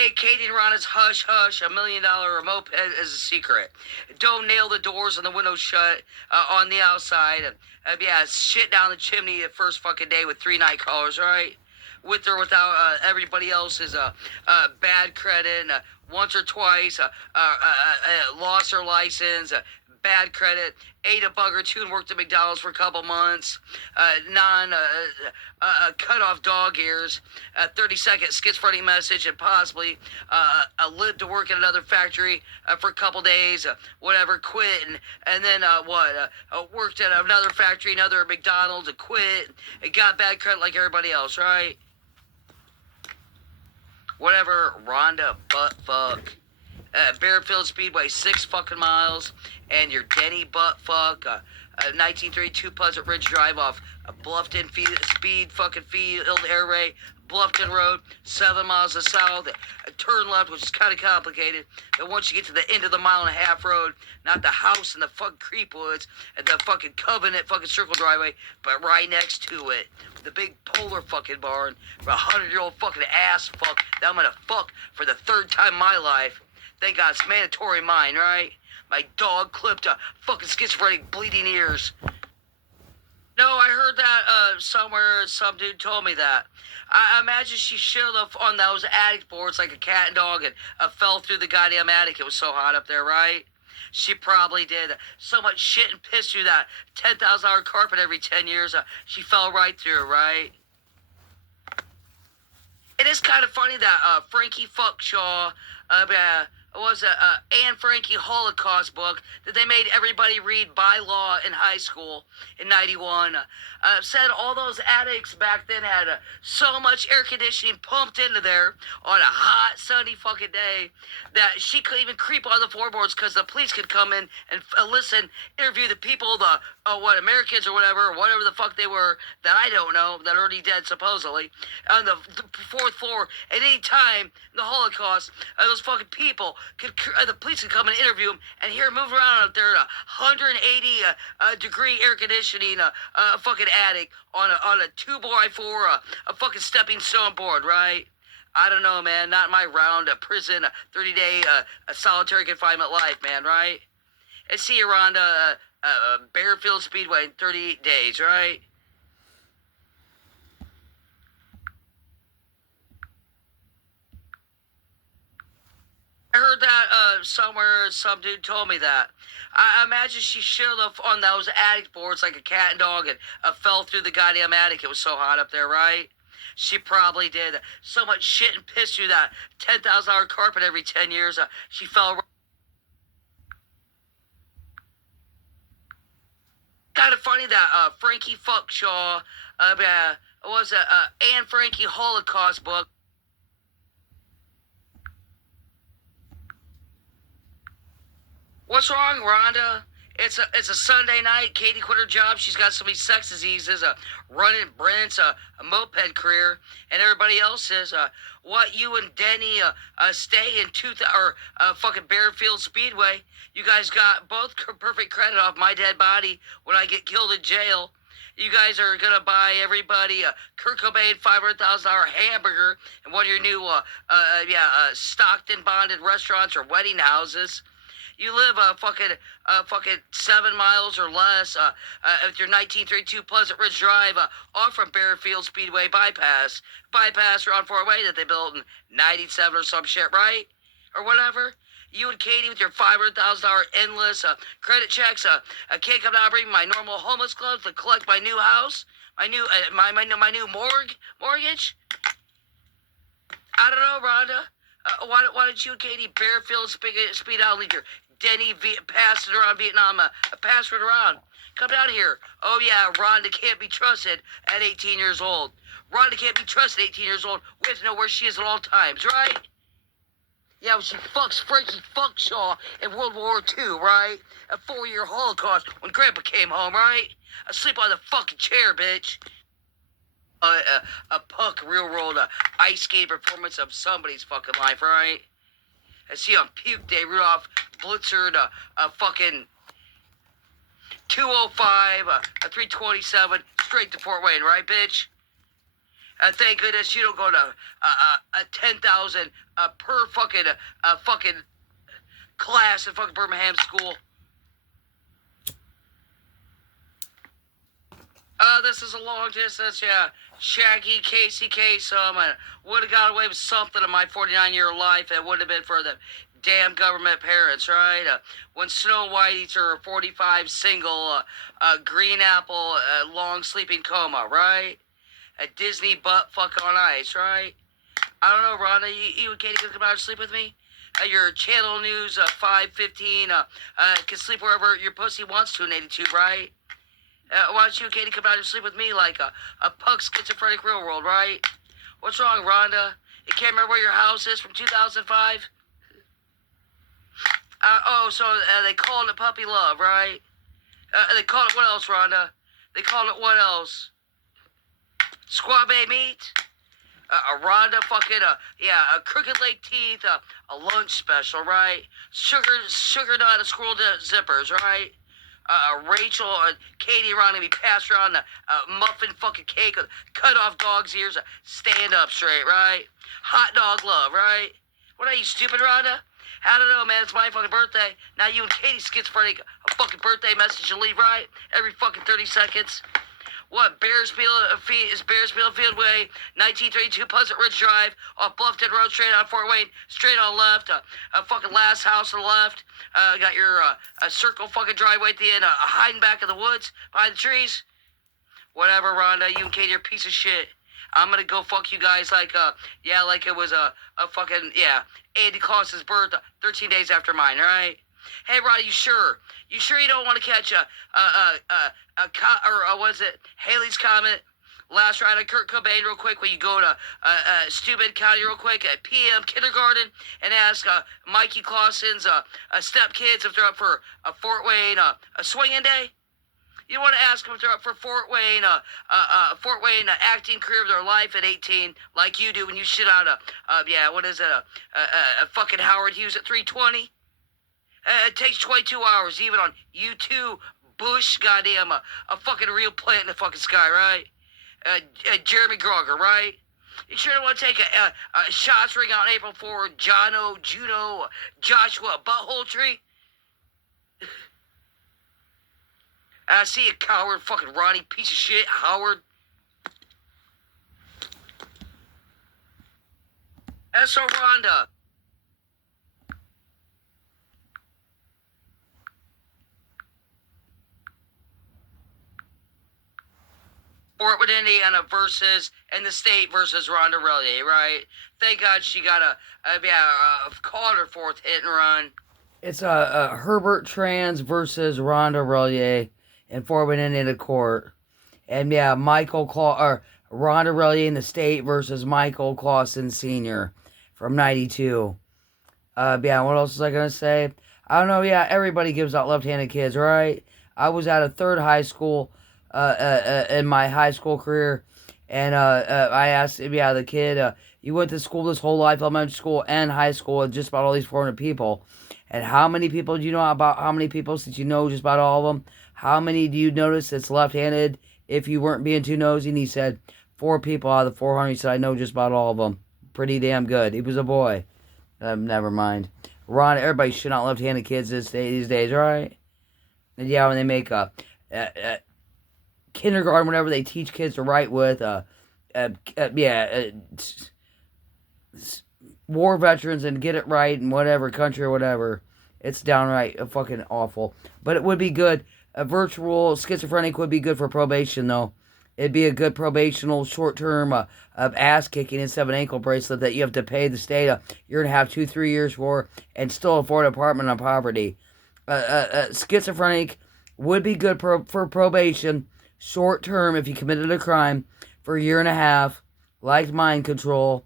Hey, Katie and Rhonda's Hush Hush, $1 million moped is a secret. Don't nail the doors and the windows shut on the outside. Yeah, shit down the chimney the first fucking day with 3 night callers, right? With or without everybody else's bad credit, once or twice, lost their license, bad credit, ate a bug or two and worked at McDonald's for a couple months, cut off dog ears, 30-second schizophrenic message, and possibly lived to work in another factory for a couple days, whatever, quit, and then worked at another factory, another McDonald's, and quit, and got bad credit like everybody else, right? Whatever, Rhonda buttfuck. Bearfield Speedway, 6 fucking miles, and your Denny buttfuck, 1932 Pleasant Ridge Drive off Bluffton Speed fucking Field Airway, Bluffton Road, 7 miles to south, a turn left, which is kind of complicated. But once you get to the end of the 1.5 mile road, not the house in the fucking Creepwoods and the fucking Covenant fucking circle driveway, but right next to it, the big polar fucking barn for 100-year-old fucking ass fuck that I'm gonna fuck for the 3rd time in my life. Thank God it's mandatory mine, right? My dog clipped a fucking schizophrenic bleeding ears. No, I heard that somewhere. Some dude told me that. I imagine she shit on those attic boards like a cat and dog and fell through the goddamn attic. It was so hot up there, right? She probably did so much shit and piss through that $10,000 carpet every 10 years. She fell right through, right? It is kind of funny that Frankie Fuckshaw, was Anne Frankie Holocaust book that they made everybody read by law in high school in 91. Said all those attics back then had so much air conditioning pumped into there on a hot, sunny fucking day that she could even creep on the floorboards because the police could come in and listen, interview the people, Americans or whatever the fuck they were that I don't know, that are already dead supposedly, on the 4th floor at any time in the Holocaust. Those fucking people the police could come and interview them and hear them move around up there in a 180 degree air conditioning fucking attic on a 2x4 a fucking stepping stone board, right? I don't know, man. Not my round prison 30-day solitary confinement life, man, right? And see you around Bearfield Speedway in 38 days, right? I heard that somewhere. Some dude told me that. I imagine she shit on those attic boards like a cat and dog and fell through the goddamn attic. It was so hot up there, right? She probably did so much shit and piss through that $10,000 carpet every 10 years. She fell. Kind of funny that Frankie Fuckshaw, was Anne Frankie Holocaust book. What's wrong, Rhonda? It's a Sunday night. Katie quit her job. She's got so many sex diseases, running Brent's a moped career, and everybody else says, what, you and Denny stay in fucking Bearfield Speedway. You guys got both perfect credit off my dead body when I get killed in jail. You guys are going to buy everybody a Kurt Cobain $500,000 hamburger and one of your new Stockton bonded restaurants or wedding houses. You live fucking 7 miles or less with your 1932 Pleasant Ridge Drive off from Bearfield Speedway bypass or on 4-way that they built in 97 or some shit, right? Or whatever. You and Katie with your $500,000 endless credit checks. I can't come down and bring my normal homeless clubs to collect my new house, my new mortgage. I don't know, Rhonda. Why don't you and Katie Bearfield speed out and leave your Denny passing around Vietnam, passing it around. Come down here. Oh yeah, Rhonda can't be trusted at 18 years old. Rhonda can't be trusted at 18 years old. We have to know where she is at all times, right? Yeah, well, she fucks Frankie Fuckshaw in World War II, right? A 4-year Holocaust when Grandpa came home, right? Asleep on the fucking chair, bitch. A punk real world ice skate performance of somebody's fucking life, right? I see on Puke Day, Rudolph Blitzer, a fucking 205, a 327, straight to Fort Wayne, right, bitch? Thank goodness you don't go to 10,000 per fucking class in fucking Birmingham school. This is a long distance, yeah. Shaggy, Casey Kasem, I would have got away with something in my 49-year life. It would have been for the damn government parents, right? When Snow White eats her 45 single, green apple, long sleeping coma, right? A Disney butt fuck on ice, right? I don't know, Rhonda, you and Katie gonna come out and sleep with me? Your Channel News 515 can sleep wherever your pussy wants to in 82, right? Why don't you and Katie come out and sleep with me like a punk schizophrenic real world, right? What's wrong, Rhonda? You can't remember where your house is from 2005? So they called it puppy love, right? They called it what else, Rhonda? They called it what else? Squabe meat? A Rhonda fucking, a crooked leg teeth, a lunch special, right? Sugar nut and squirrel zippers, right? Rachel and Katie around to be passed around the muffin fucking cake with cut off dog's ears, stand up straight, right? Hot dog love, right? What are you, stupid, Rhonda? I don't know, man. It's my fucking birthday. Now you and Katie schizophrenic, a fucking birthday message you leave, right? Every fucking 30 seconds. What, Bearsfield Fieldway, 1932 Pleasant Ridge Drive, off Bluffton Road, straight on Fort Wayne, straight on left, a fucking last house on the left, got your circle fucking driveway at the end, hiding back in the woods, behind the trees. Whatever, Rhonda, you and Katie are a piece of shit. I'm gonna go fuck you guys like it was a fucking, Andy Claus's birth, 13 days after mine, right? Hey, Rhonda, you sure? You sure you don't want to catch was it Haley's Comet? Last ride on Kurt Cobain real quick when you go to Steuben County real quick at PM Kindergarten and ask Mikey Clausen's stepkids if they're up for a Fort Wayne a swinging day? You want to ask them if they're up for Fort Wayne acting career of their life at 18 like you do when you shit out a fucking Howard Hughes at 320? It takes 22 hours, even on U2, Bush, goddamn, a fucking real plant in the fucking sky, right? Jeremy Groger, right? You sure don't want to take a shots ring out on April 4, Jono, Juno, Joshua, Butthole Tree? I see you, coward, fucking Ronnie, piece of shit, Howard. S.O. Rhonda. Fort Worth, Indiana versus, and the state versus Rhonda Rellier, right? Thank God she got a called her fourth hit and run. It's Herbert Trans versus Rhonda Rellier in Fort Worth, Indiana court. And Rhonda Rellier in the state versus Michael Clausen Sr. from 92. What else was I going to say? I don't know, everybody gives out left-handed kids, right? I was at a third high school in my high school career, and I asked the kid, you went to school this whole life, elementary school and high school, with just about all these 400 people, and how many people do you know about, how many people, since you know just about all of them, how many do you notice that's left-handed if you weren't being too nosy? And he said 4 people out of the 400. He said, I know just about all of them. Pretty damn good. He was a boy. Never mind. Ron, everybody should not left-handed kids these days, right? And when they make kindergarten, whenever they teach kids to write with, war veterans and get it right in whatever country or whatever, it's downright fucking awful. But it would be good. A virtual schizophrenic would be good for probation, though. It'd be a good probational short-term of ass kicking instead of an ankle bracelet that you have to pay the state a year and a half, 2-3 years for, and still afford an apartment on poverty. Schizophrenic would be good for probation, short term if you committed a crime, for a year and a half, like mind control,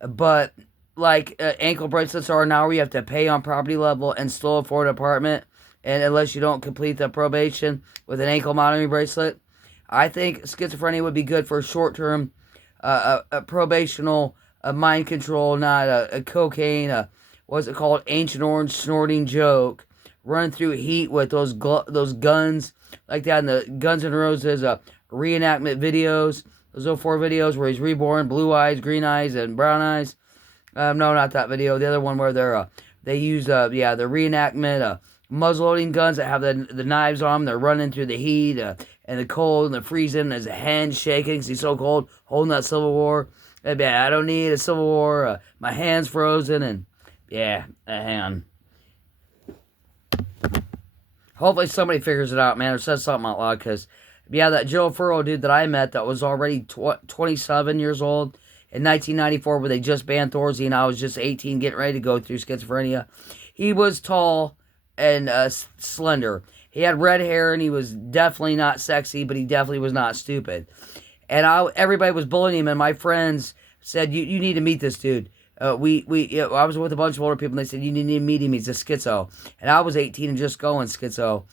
but like ankle bracelets are now, where you have to pay on property level and still afford an apartment, and unless you don't complete the probation with an ankle monitoring bracelet. I think schizophrenia would be good for short term a probational mind control, not a cocaine, what's it called, Ancient Orange snorting joke, running through heat with those guns like that in the Guns N' Roses reenactment videos, Those 04 videos where he's reborn, blue eyes, green eyes, and brown eyes. No, not that video. The other one where they use the reenactment muzzleloading guns that have the knives on them. They're running through the heat and the cold and the freezing. His hands shaking because he's so cold, holding that Civil War. Yeah, I don't need a Civil War. My hand's frozen and yeah, hang on. Hopefully somebody figures it out, man, or says something out loud, because, yeah, that Joe Furrow dude that I met that was already 27 years old in 1994 when they just banned Thorazine, I was just 18 getting ready to go through schizophrenia. He was tall and slender. He had red hair, and he was definitely not sexy, but he definitely was not stupid. And everybody was bullying him, and my friends said, you need to meet this dude. I was with a bunch of older people, and they said, you need to meet him, he's a schizo. And I was 18 and just going schizo.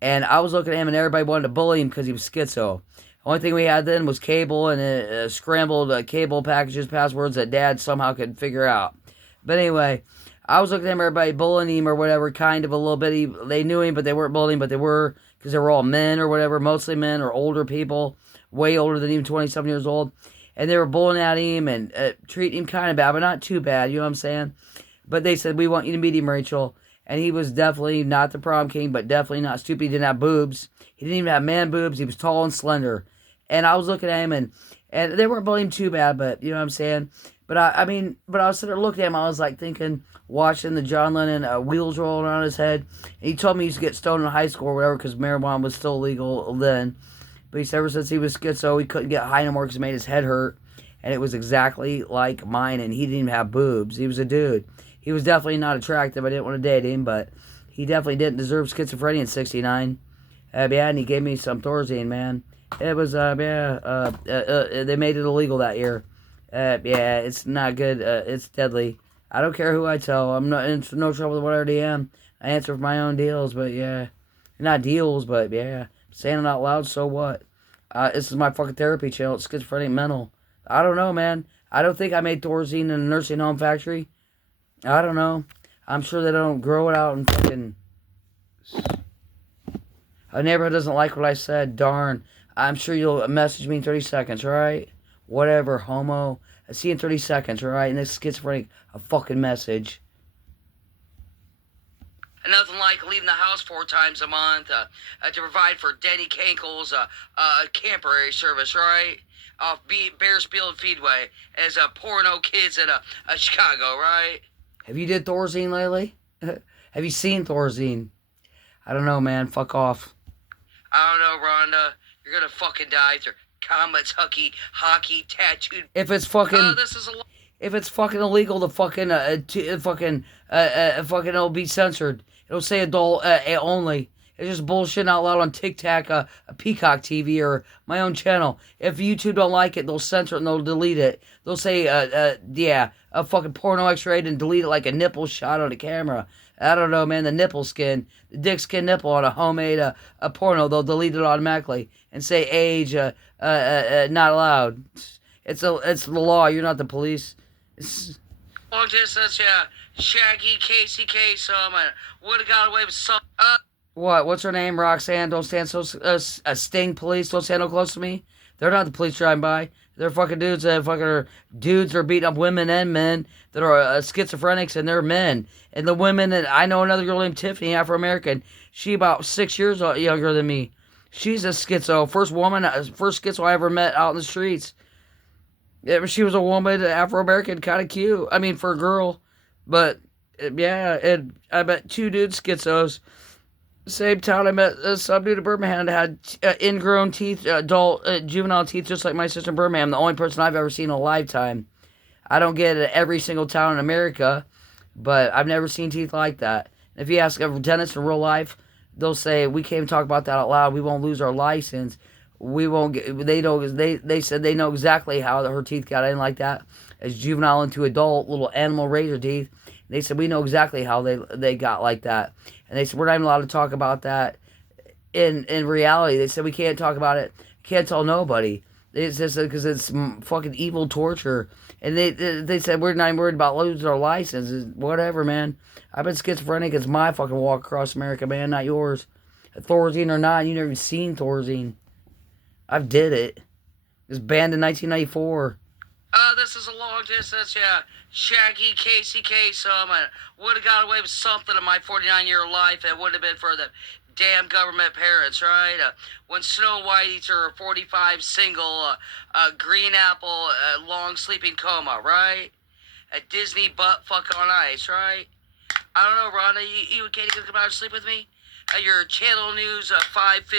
And I was looking at him, and everybody wanted to bully him because he was schizo. The only thing we had then was cable and scrambled cable packages, passwords that Dad somehow could figure out. But anyway, I was looking at him, everybody bullying him or whatever, kind of a little bit. They knew him, but they weren't bullying him, but they were, because they were all men or whatever, mostly men or older people, way older than even 27 years old. And they were bullying at him and treating him kind of bad, but not too bad, you know what I'm saying? But they said, we want you to meet him, Rachel. And he was definitely not the prom king, but definitely not stupid. He didn't have boobs. He didn't even have man boobs. He was tall and slender. And I was looking at him, and they weren't bullying him too bad, but you know what I'm saying? But I was sitting there looking at him. I was like thinking, watching the John Lennon wheels rolling around his head. And he told me he used to get stoned in high school or whatever because marijuana was still legal then. But he said ever since he was schizo, he couldn't get high anymore because it made his head hurt. And it was exactly like mine, and he didn't even have boobs. He was a dude. He was definitely not attractive. I didn't want to date him, but he definitely didn't deserve schizophrenia in 69. And he gave me some Thorazine, man. It was, they made it illegal that year. It's not good. It's deadly. I don't care who I tell. I'm not in no trouble with what I already am. I answer for my own deals, but yeah. Not deals, but yeah. Saying it out loud, so what? This is my fucking therapy channel. It's Schizophrenic Mental. I don't know, man. I don't think I made Thorazine in a nursing home factory. I don't know. I'm sure they don't grow it out in fucking... A neighborhood doesn't like what I said. Darn. I'm sure you'll message me in 30 seconds, right? Whatever, homo. I see you in 30 seconds, right? And this schizophrenic, a fucking message. Nothing like leaving the house 4 times a month to provide for Denny Cankle's camper area service, right? Off Bearsfield Feedway as porno kids in Chicago, right? Have you did Thorazine lately? Have you seen Thorazine? I don't know, man. Fuck off. I don't know, Rhonda. You're gonna fucking die through comets, hockey, tattooed. If it's fucking... if it's fucking illegal, the fucking it'll be censored. It'll say adult only. It's just bullshit out loud on TikTok, a Peacock TV, or my own channel. If YouTube don't like it, they'll censor it and they'll delete it. They'll say, a fucking porno X-rated and delete it like a nipple shot on the camera. I don't know, man. The nipple skin, the dick skin nipple on a homemade a porno, they'll delete it automatically and say age not allowed. It's the law. You're not the police. Long distance, yeah. Shaggy, Casey Kasem, would have got away with some. What? What's her name? Roxanne. Don't stand so. Sting police. Don't stand no close to me. They're not the police driving by. They're fucking dudes that are beating up women and men that are schizophrenics, and they're men. And the women that I know, another girl named Tiffany, Afro-American. She about 6 years younger than me. She's a schizo. First schizo I ever met out in the streets. She was a woman, Afro-American, kind of cute. I mean, for a girl. But, yeah, I met 2 dudes schizos. Same town, I met some dude in Birmingham that had ingrown teeth, adult, juvenile teeth, just like my sister in Birmingham. The only person I've ever seen in a lifetime. I don't get it at every single town in America, but I've never seen teeth like that. If you ask a dentist in real life, they'll say, we can't talk about that out loud. We won't lose our license. We won't get, they said they know exactly how her teeth got in like that. As juvenile into adult, little animal razor teeth. They said, we know exactly how they got like that. And they said, we're not even allowed to talk about that in reality. They said, we can't talk about it. Can't tell nobody. It's just because it's fucking evil torture. And they said, we're not even worried about losing our license. Whatever, man. I've been schizophrenic. It's my fucking walk across America, man, not yours. Thorazine or not, you never even seen Thorazine. I've did it. It was banned in 1994. This is a long distance, yeah. Shaggy Casey Kasem. I would have got away with something in my 49-year life. It would have been for the damn government parents, right? When Snow White eats her 45 single green apple long sleeping coma, right? A Disney butt fuck on ice, right? I don't know, Rhonda. You okay to come out and sleep with me? Your Channel News 550.